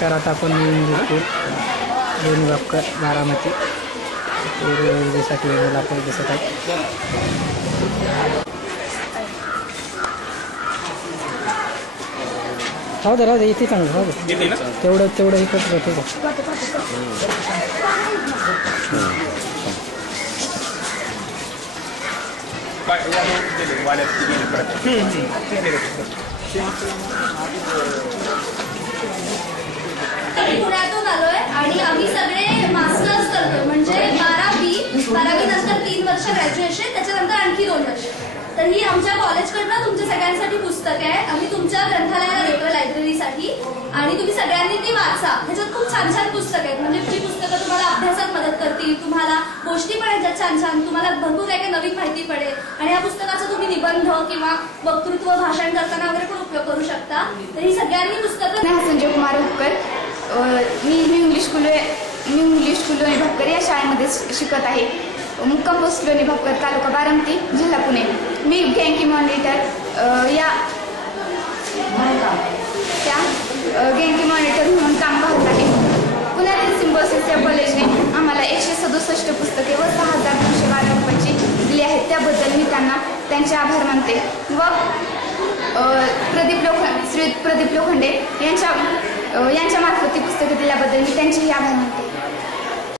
नमस्कार. आता आपण दोन वापकर बारामती रेल्वेसाठी मुलाखत दिसत आहे. राहू दे राहू दे, इथे चांगलं राहू दे. तेवढं इकडच होते का. पुण्यातून आलोय आणि आम्ही सगळे मास्टर्स करतोय, म्हणजे 12वी नंतर 3 वर्ष ग्रॅज्युएशन, त्याच्यानंतर आणखी 2 वर्ष. तर ही आमच्या कॉलेजकडनं तुमच्या सगळ्यांसाठी पुस्तक आहे. आम्ही तुमच्या ग्रंथालयाला देतोय लायब्ररीसाठी आणि तुम्ही सगळ्यांनी ती वाचा. ह्याच्यात खूप छान छान पुस्तकं आहेत, म्हणजे जी पुस्तकं तुम्हाला अभ्यासात मदत करतील, तुम्हाला गोष्टी पण ह्याच्यात छान छान, तुम्हाला भरपूर काही नवीन माहिती पडेल आणि या पुस्तकाचा तुम्ही निबंध किंवा वक्तृत्व भाषण करताना वगैरे पण उपयोग करू शकता. तर ही सगळ्यांनी पुस्तकं. संजय कुमार हुक्कर, मी इंग्लिश स्कूल लोणी भाकर या शाळेमध्ये शिकत आहे. मुक्काम पोस्ट लोणी भाकर, तालुका बारामती, जिल्हा पुणे. मी गँकी मॉनिटर गँकी मॉनिटर म्हणून काम पाहत आहे. पुण्यातील सिम्बॉसिस या कॉलेजने आम्हाला 167 पुस्तके व 6,212 रुपयाची दिली आहेत. त्याबद्दल मी त्यांचे आभार मानते व श्री प्रदीप लोखंडे यांच्या मार्फत ती पुस्तके दिल्याबद्दल मी त्यांचेही आभार मानते.